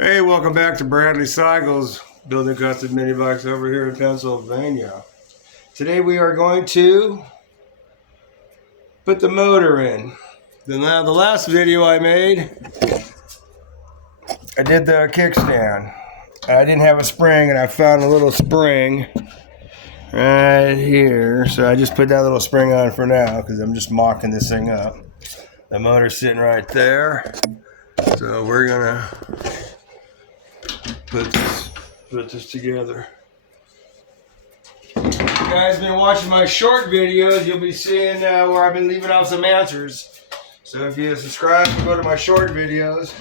Hey, welcome back to Bradley Cycles, building custom mini bikes over here in Pennsylvania. Today we are going to put the motor in. The last video I made, I did the kickstand. I didn't have a spring and I found a little spring right here. So I just put that little spring on for now because I'm just mocking this thing up. The motor's sitting right there. So we're gonna put this together. If you guys been watching my short videos, you'll be seeing where I've been leaving out some answers. So if you subscribe and go to my short videos,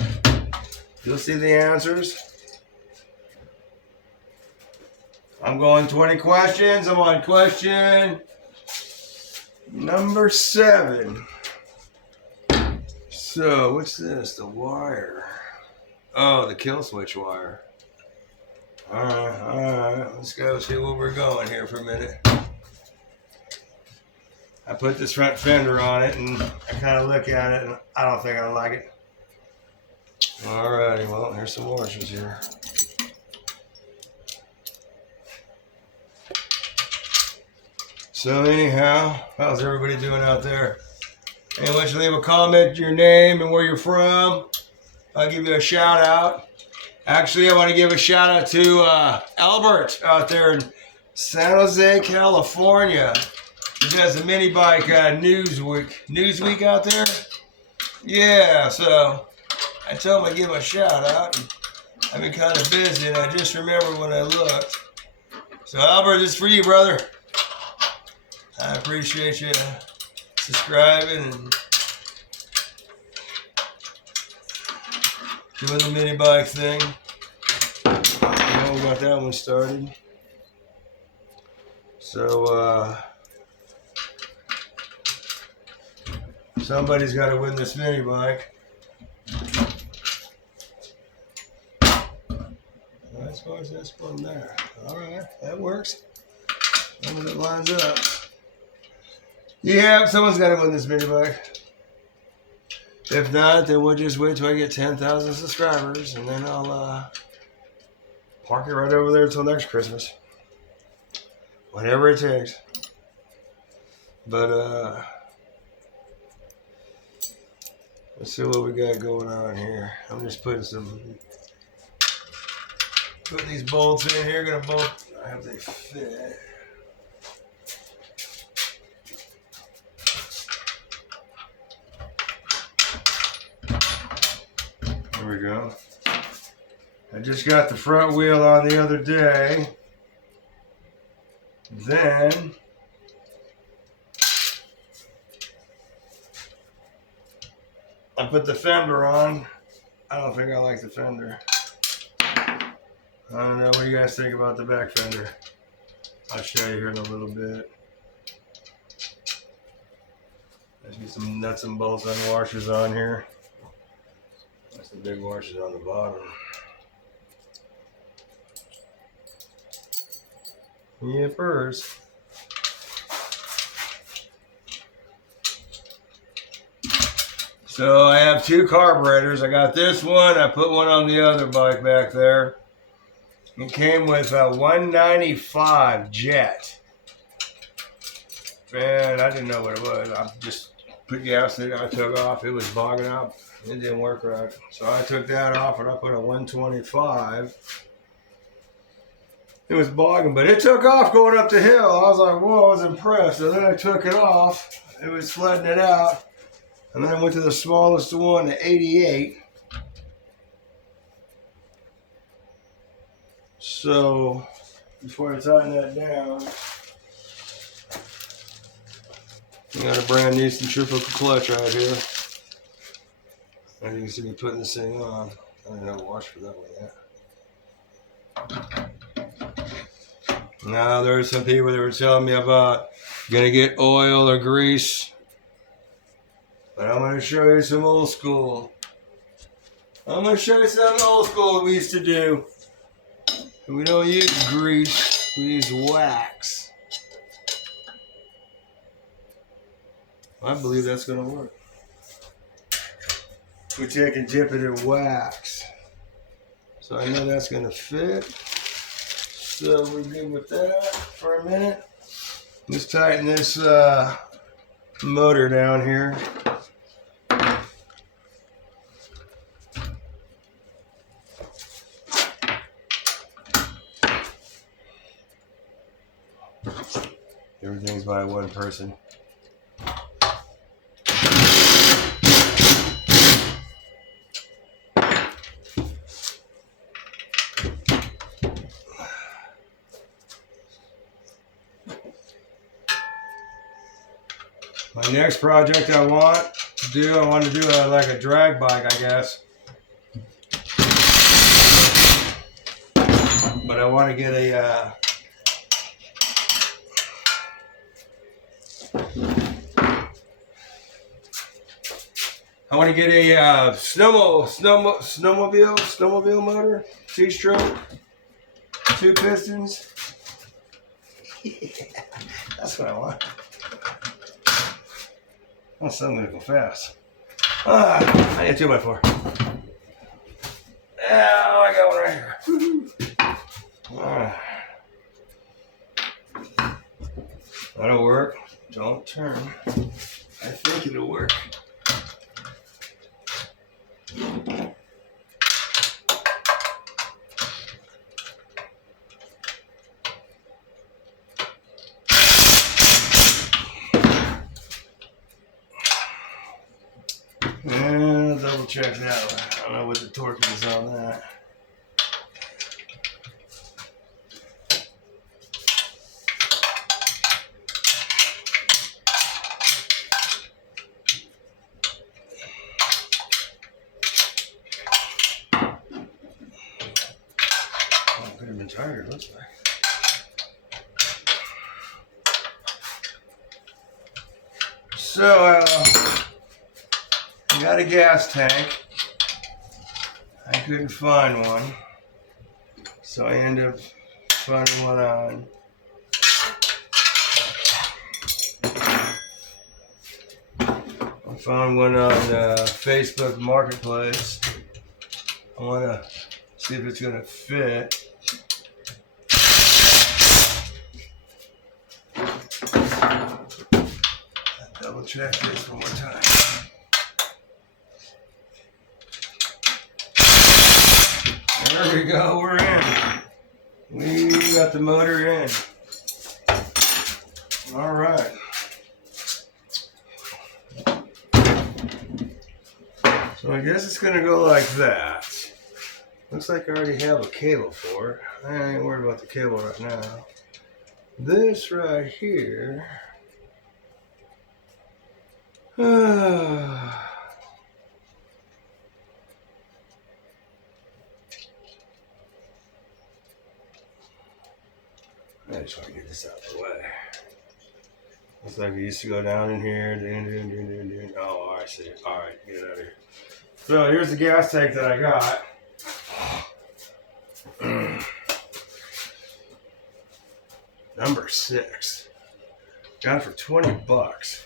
you'll see the answers. I'm going 20 questions. I'm on question number 7. So what's this? The wire. Oh, the kill switch wire. Alright, let's go see where we're going here for a minute. I put this front fender on it and I kind of look at it and I don't think I like it. Alrighty, well, here's some washers here. So anyhow, how's everybody doing out there? And why don't you leave a comment, your name and where you're from. I'll give you a shout out. Actually, I want to give a shout out to Albert out there in San Jose, California. He does a mini bike Newsweek out there. Yeah, so I told him I'd give him a shout out. And I've been kind of busy and I just remembered when I looked. So Albert, this is for you, brother. I appreciate you subscribing and doing the mini bike thing. We got that one started. So somebody's got to win this mini bike. As far as this one there. Alright, that works. As long as it lines up. Yeah, someone's got to win this mini bike. If not, then we'll just wait till I get 10,000 subscribers, and then I'll park it right over there until next Christmas. Whatever it takes. But let's see what we got going on here. I'm just putting these bolts in here. Gonna bolt. I hope they fit. There we go. I just got the front wheel on the other day. Then I put the fender on. I don't think I like the fender. I don't know. What do you guys think about the back fender? I'll show you here in a little bit. There's some nuts and bolts and washers on here. That's the big washers on the bottom. Yippers. So I have 2 carburetors. I got this one. I put one on the other bike back there. It came with a 195 jet. And I didn't know what it was. I just put gas in it. I took off. It was bogging up. It didn't work right. So I took that off and I put a 125. It was bogging, but it took off going up the hill. I was like, whoa, I was impressed. So then I took it off. It was flooding it out. And then I went to the smallest one, the 88. So before I tighten that down, I got a brand new centrifugal clutch right here. And you can see me putting this thing on. I didn't have a wash for that one yet. Now there were some people that were telling me about gonna get oil or grease. But I'm gonna show you some old school. I'm gonna show you something old school we used to do. We don't use grease, we use wax. I believe that's gonna work. We take and dip it in wax. So I know that's gonna fit. So we're good with that for a minute. Let's tighten this motor down here. Everything's by one person. My next project I want to do like a drag bike, I guess. But I want to get a snowmobile motor, 2-stroke, 2 pistons. Yeah, that's what I want. Oh, something gonna go fast. I need a 2x4. Oh, I got one right here. That'll work. Don't turn. I think it'll work. And I'll double check that one. I don't know what the torque is on that. Oh, could have been tighter, it looks like. So, I got a gas tank. I couldn't find one, so I ended up finding one on Facebook Marketplace. I want to see if it's going to fit. Double check this one more time. There we go, we're in. We got the motor in. All right. So I guess it's gonna go like that. Looks like I already have a cable for it. I ain't worried about the cable right now. This right here. I just want to get this out of the way. Looks like it used to go down in here. Oh, I see. All right, get out of here. So here's the gas tank that I got. Number 6. Got it for $20.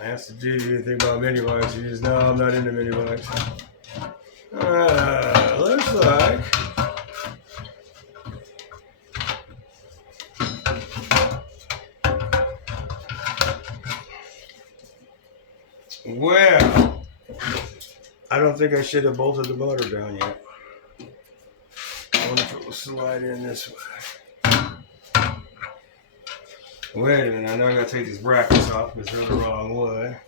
I asked the dude anything about mini bikes. He says, no, I'm not into mini bikes. Looks like well, I don't think I should have bolted the motor down yet. I wonder if it will slide in this way. Wait a minute, I know I gotta take these brackets off because they're the wrong way.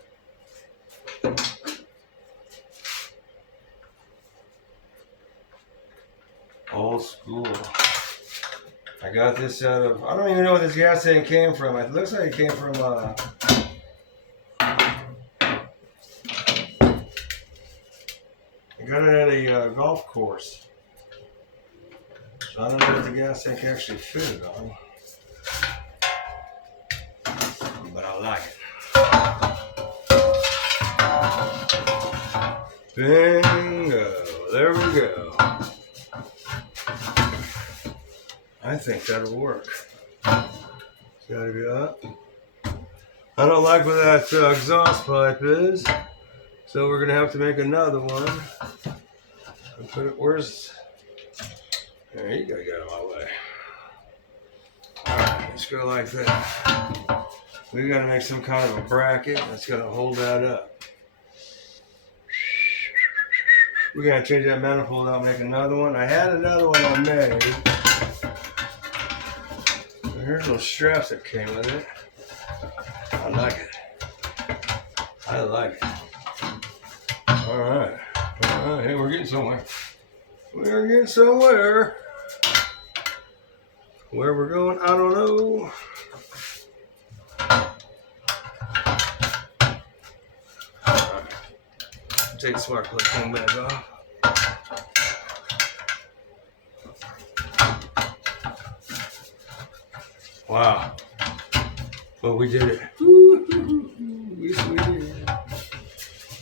Old school. I got this out of, I don't even know where this gas tank came from. It looks like it came from I got it at a golf course. So I don't know what the gas tank actually fitted on. But I like it. Bingo. There we go. I think that'll work. It's gotta be up. I don't like where that exhaust pipe is. So we're gonna have to make another one. I'm put it, where's, there you gotta get out of my way. Alright, let's go like that. We gotta make some kind of a bracket that's gonna hold that up. We're gonna change that manifold out and make another one. I had another one I made. Here's those straps that came with it. I like it. I like it. Alright. Alright, hey, we're getting somewhere. We're getting somewhere. Where we're going, I don't know. Alright. Take the spark plug coming back off. Wow. Well, we did it. Yes, we did.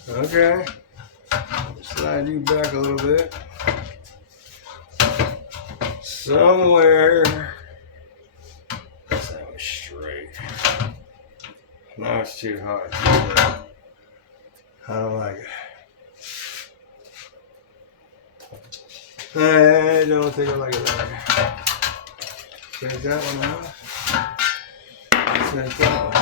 Okay. Slide you back a little bit. Somewhere. That was straight. Now it's too hot. I don't like it. I don't think I like it there. Take that one off. Take that one.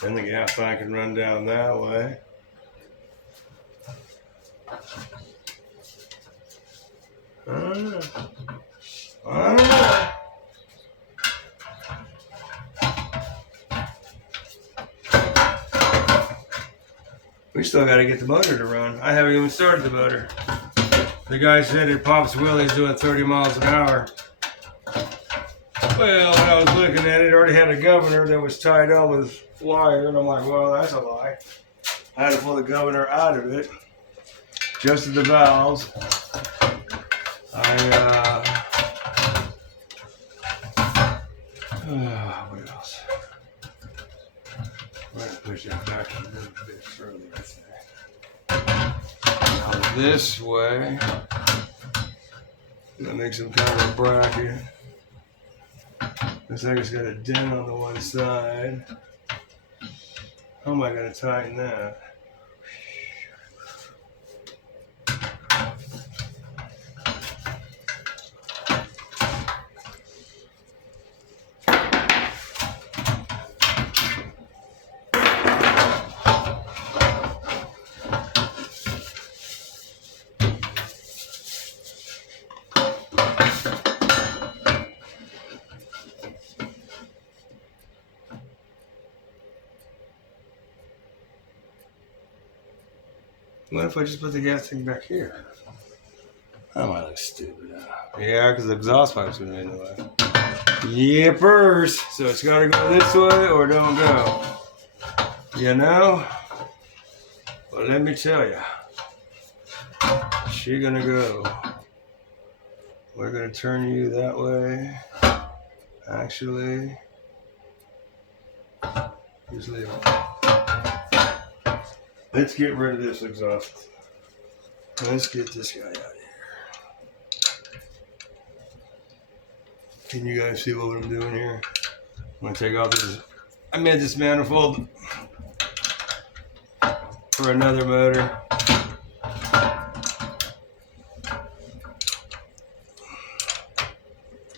Then the gas line can run down that way. I don't know. I don't know. We still got to get the motor to run. I haven't even started the motor. The guy said it pops wheelies doing 30 miles an hour. Well, when I was looking at it, it already had a governor that was tied up with wire, and I'm like, well, that's a lie. I had to pull the governor out of it, adjusted the valves. What else? I'm going to push that back a little bit further, I think. This way. I'm going to make some kind of a bracket. Looks like it's got a dent on the one side. How am I going to tighten that? What if I just put the gas tank back here? I might look stupid now. Yeah, because the exhaust pipe's going to be in the way. Yippers! So it's got to go this way or don't go. You know? Well, let me tell you. She's going to go. We're going to turn you that way. Actually, just leave it. Let's get rid of this exhaust. Let's get this guy out of here. Can you guys see what I'm doing here? I'm going to take off this. I made this manifold for another motor.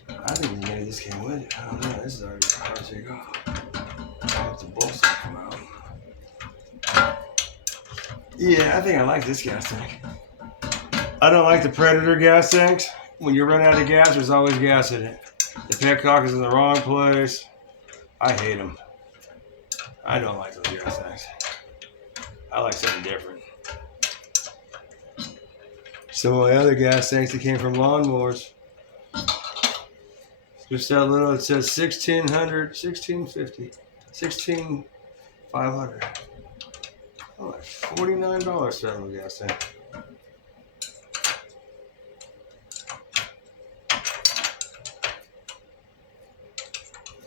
I think maybe this came with it. I don't know. This is already hard to take off. I hope the bolts don't come out. Yeah, I think I like this gas tank. I don't like the Predator gas tanks. When you run out of gas, there's always gas in it. The petcock is in the wrong place. I hate them. I don't like those gas tanks. I like something different. Some of my other gas tanks that came from lawnmowers. Just that little, it says 1600, 1650, 16500. Oh, like $49 for that gas tank.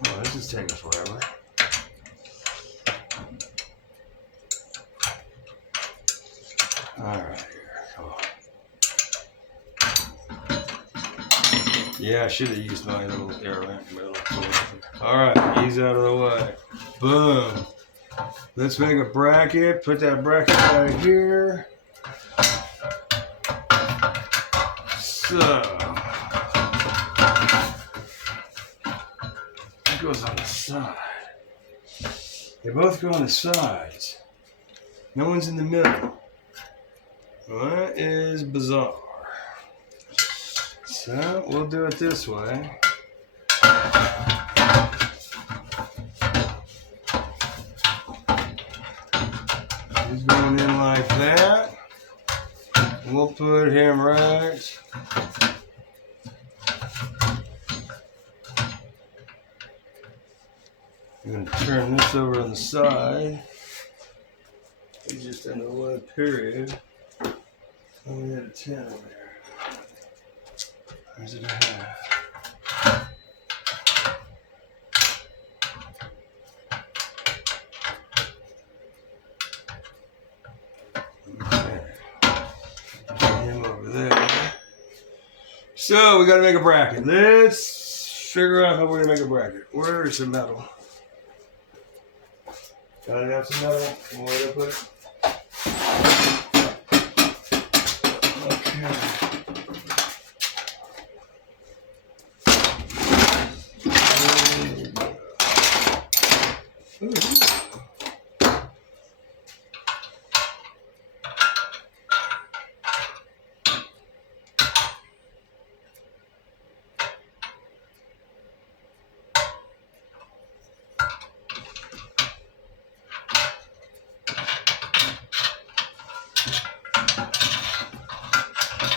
Oh, this is taking forever. Alright, here, come on. Yeah, I should have used my little air lamp. Alright, ease out of the way. Boom. Let's make a bracket. Put that bracket right here. So, it goes on the side. They both go on the sides. No one's in the middle. That is bizarre. So, we'll do it this way. He's going in like that. We'll put him right. I'm going to turn this over on the side. He's just in the one period. We had a 10 over there. Where's it at? So we got to make a bracket. Let's figure out how we're gonna make a bracket. Where's the metal? Gotta have some metal. Where to put it? Okay.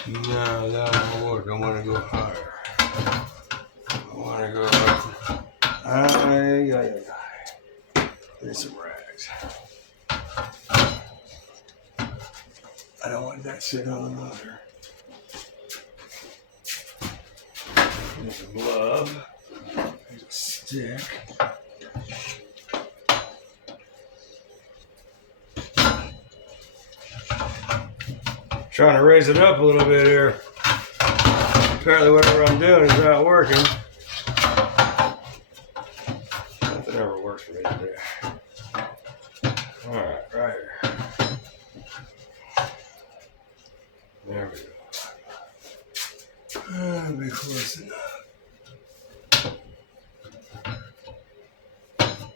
No, that won't work. I want to go higher. I want to go up. There's some rags. I don't want that sitting on the motor. There's a glove. There's a stick. Trying to raise it up a little bit here. Apparently whatever I'm doing is not working. Nothing ever works for me today. Alright, right here. There we go. That'll be close enough.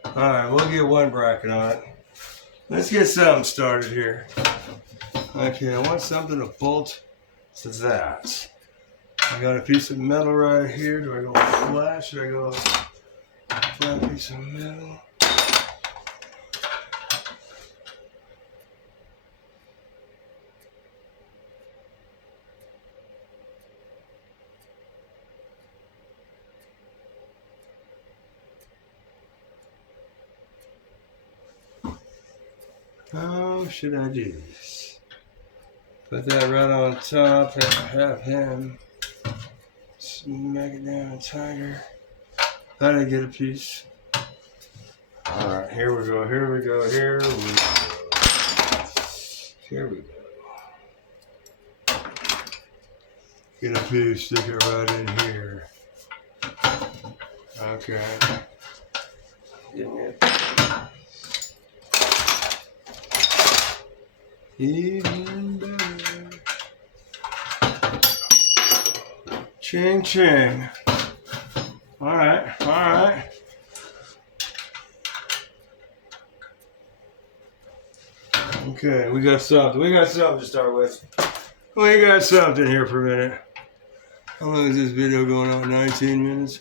Alright, we'll get one bracket on it. Let's get something started here. Okay, I want something to bolt to that. I got a piece of metal right here. Do I go flat? Should I go flat piece of metal? How should I do this? Put that right on top and have him smack it down tighter. Thought I'd get a piece. Alright, here we go, here we go, here we go. Here we go. Get a piece, stick it right in here. Okay. Give me a even better. Ching ching. Alright, alright. Okay, we got something. We got something to start with. We got something here for a minute. How long is this video going on? 19 minutes?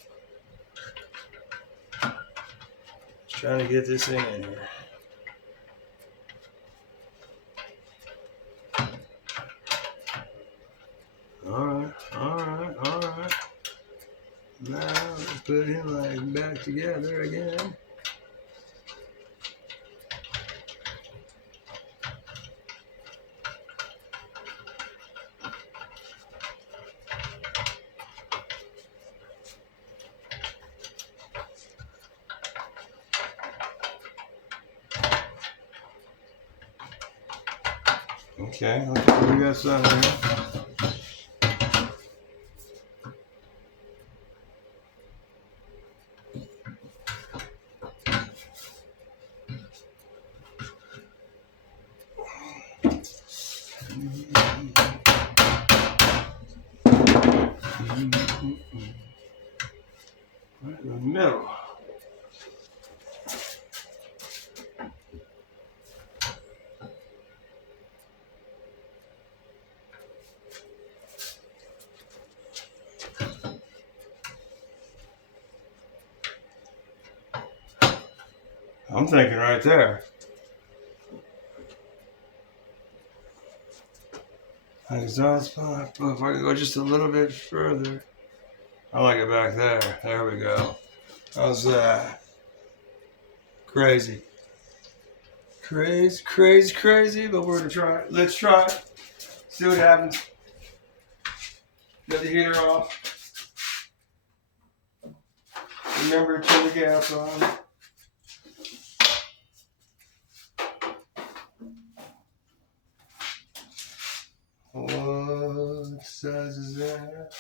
Just trying to get this thing in here. Alright, alright, alright. Now let's put him like back together again. Okay, we got some here. Right in the middle. I'm thinking right there. Exhaust pipe. Oh, if I can go just a little bit further. I like it back there. There we go. How's that? Crazy. Crazy, crazy, crazy, but we're gonna try it. Let's try it. See what happens. Got the heater off. Remember to turn the gas on. What size is that?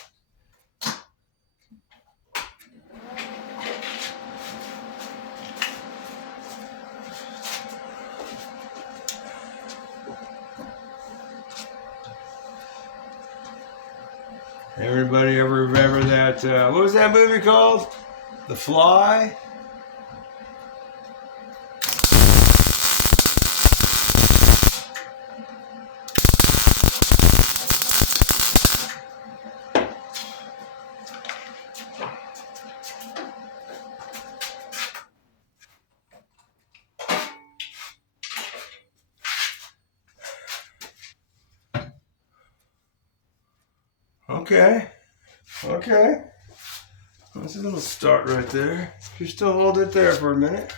Everybody ever remember that? What was that movie called? The Fly? Okay. Okay. That's a little start right there. You still hold it there for a minute.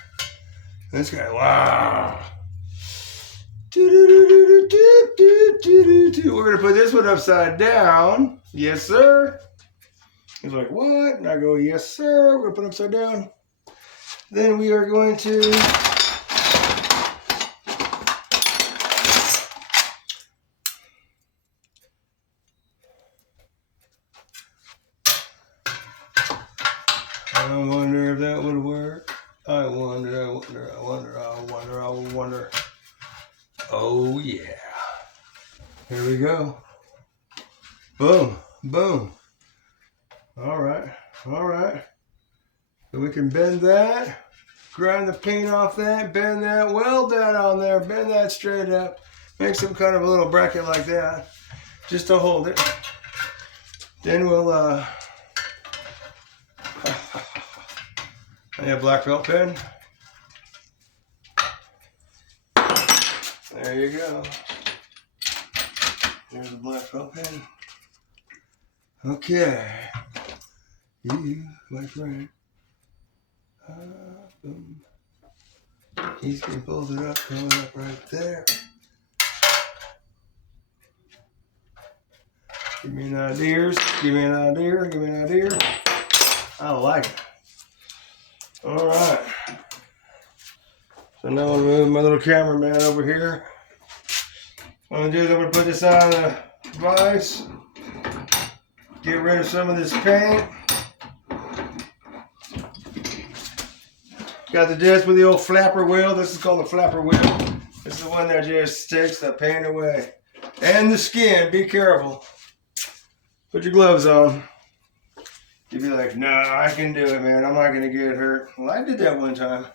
This guy, wow. We're going to put this one upside down. Yes, sir. He's like, what? And I go, yes, sir. We're going to put it upside down. Then we are going to I wonder if that would work. I wonder. Oh, yeah. Here we go. Boom, boom. All right. So we can bend that, grind the paint off that, bend that, weld that on there, bend that straight up, make some kind of a little bracket like that, just to hold it. Then we'll, I need a black felt pen. There you go. There's a black felt pen. Okay. You, my friend. Boom. He's getting folded up, coming up right there. Give me an idea. I like it. All right. So now I'm gonna move my little cameraman over here. What I'm gonna do is I'm gonna put this on the vise. Get rid of some of this paint. Got the disc with the old flapper wheel. This is called the flapper wheel. This is the one that just takes the paint away. And the skin, be careful. Put your gloves on. You'd be like, no, I can do it, man. I'm not gonna get hurt. Well, I did that one time.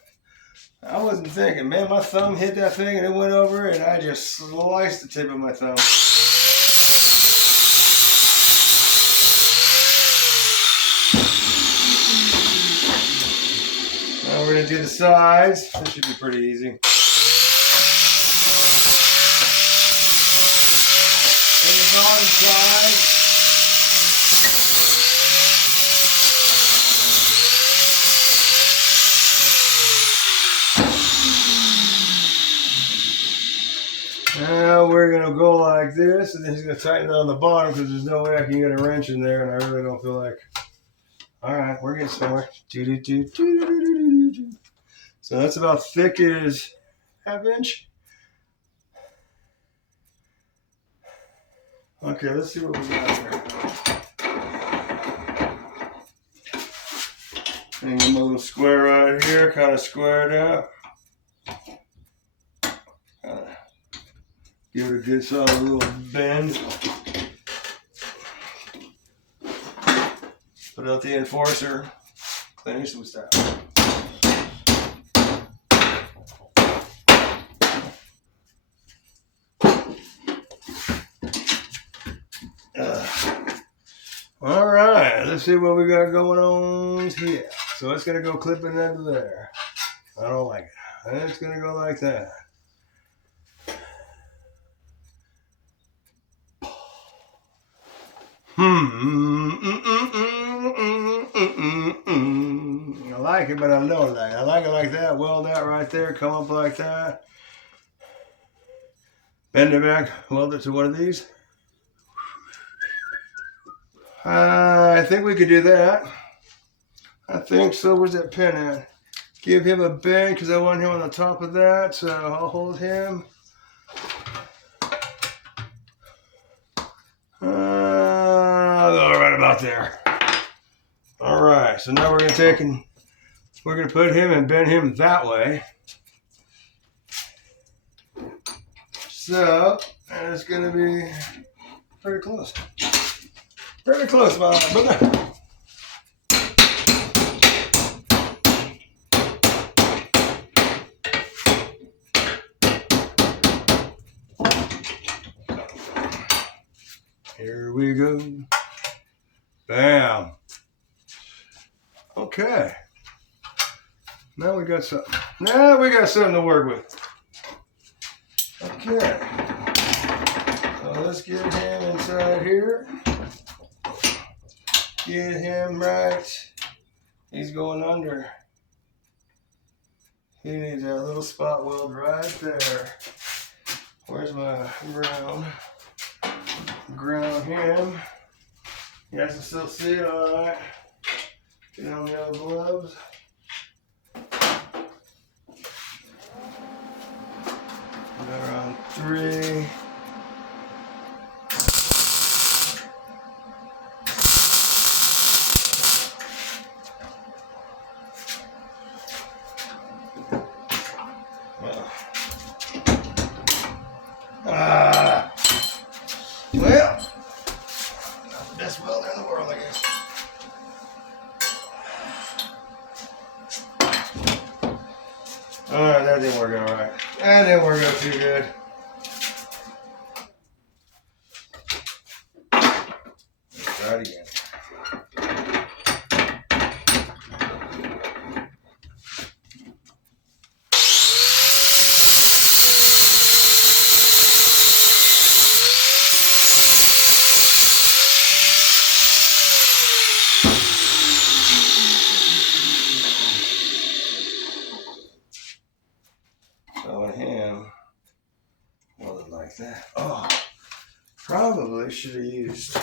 I wasn't thinking, man, my thumb hit that thing and it went over and I just sliced the tip of my thumb. Now we're gonna do the sides. This should be pretty easy. In the bottom side. Now we're gonna go like this, and then he's gonna tighten it on the bottom because there's no way I can get a wrench in there, and I really don't feel like. All right, we're getting somewhere. So that's about thick as ½ inch. Okay, let's see what we got here. Hang him a little square right here, kind of squared up. Give it a good solid little bend. Put out the enforcer. Finish some stuff. All right, let's see what we got going on here. So it's gonna go clipping into there. I don't like it. It's gonna go like that. I like it, but I don't like it. I like it like that. Weld that right there. Come up like that. Bend it back. Weld it to one of these. I think we could do that. I think so. Where's that pin at? Give him a bend because I want him on the top of that. So I'll hold him. Right about there. All right. So now we're going to take and we're going to put him and bend him that way. So, and it's going to be pretty close. Pretty close, my brother. Here we go. Bam. Okay. Now we got something. Now we got something to work with. Okay. So let's get him inside here. Get him right. He's going under. He needs that little spot weld right there. Where's my ground? Ground him. You guys can still see it, alright. Get on the other gloves. We're on 3. Well, not the best welder in the world, I guess. Alright, that didn't work out right. That didn't work out too good. Let's try it again. So him, well, it like that. Oh, probably should have used.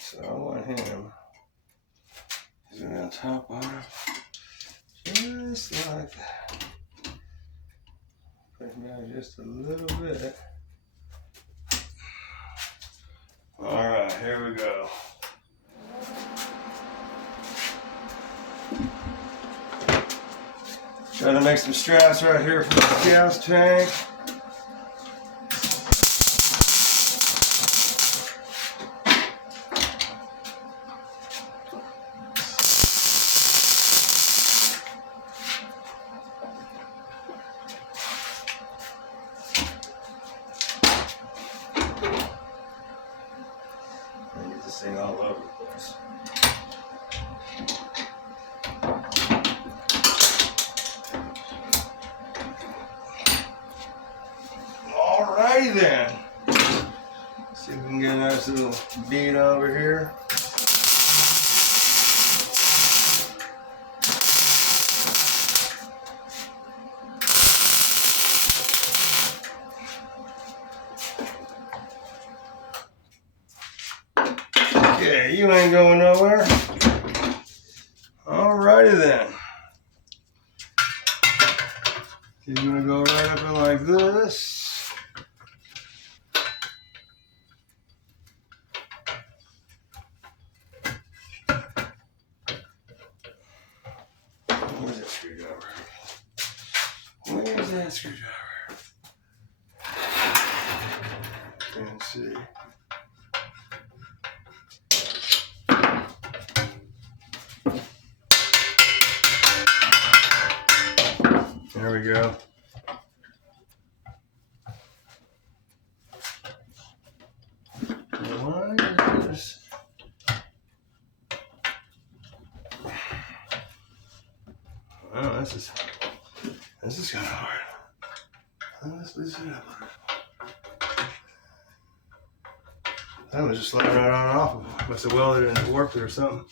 So I want him. He's going on top on him, just like that. Put him down just a little bit. All right, here we go. Trying to make some straps right here for the gas tank. I get this thing all over the place. Alrighty then. See if we can get a nice little bead over here. Okay, you ain't going nowhere. Alrighty then. You're gonna go right up in like this. Where's that screwdriver? Where's that screwdriver? Let's see. There we go. Why is this? Oh, this is kind of hard. Let's loosen it up. That was just sliding right on and off. Must have welded it and warped it or something.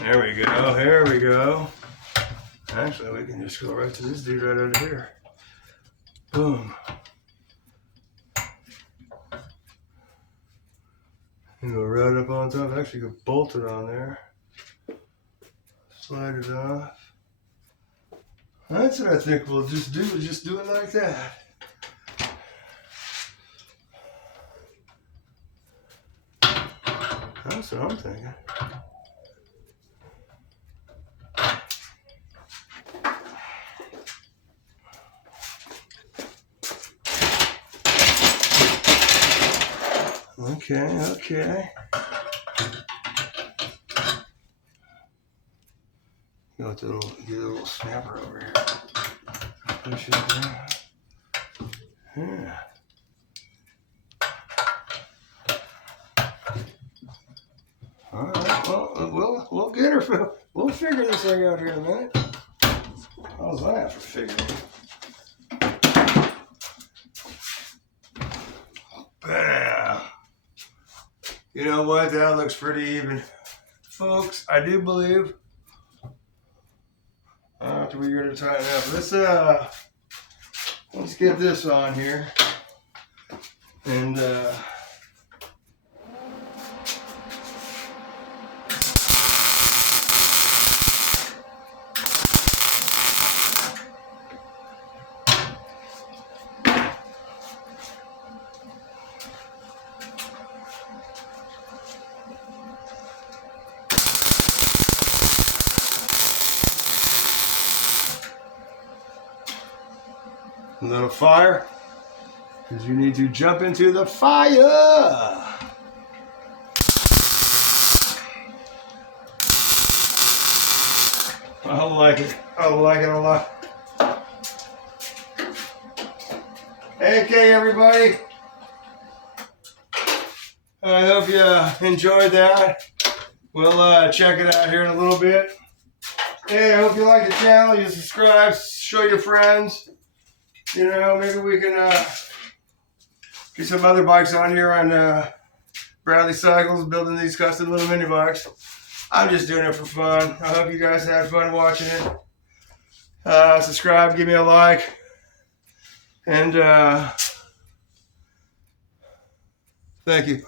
There we go, here we go. Actually, we can just go right to this dude right over here. Boom. And go right up on top. Actually, you can bolt it on there. Slide it off. That's what I think we'll just do. We'll just do it like that. That's what I'm thinking. Okay. Get a little snapper over here. Push it down. Yeah. All right. Well, we'll get her. We'll figure this thing out here in a minute. How's that for figuring? Bam. You know what? That looks pretty even, folks. I do believe. After we get it tighten up, let's get this on here, and a little fire, because you need to jump into the fire. I like it. I like it a lot. Okay, everybody. I hope you enjoyed that. We'll check it out here in a little bit. Hey, I hope you like the channel. You subscribe, show your friends. You know, maybe we can do some other bikes on here on Bradley Cycles, building these custom little mini bikes. I'm just doing it for fun. I hope you guys had fun watching it. Subscribe, give me a like, and thank you.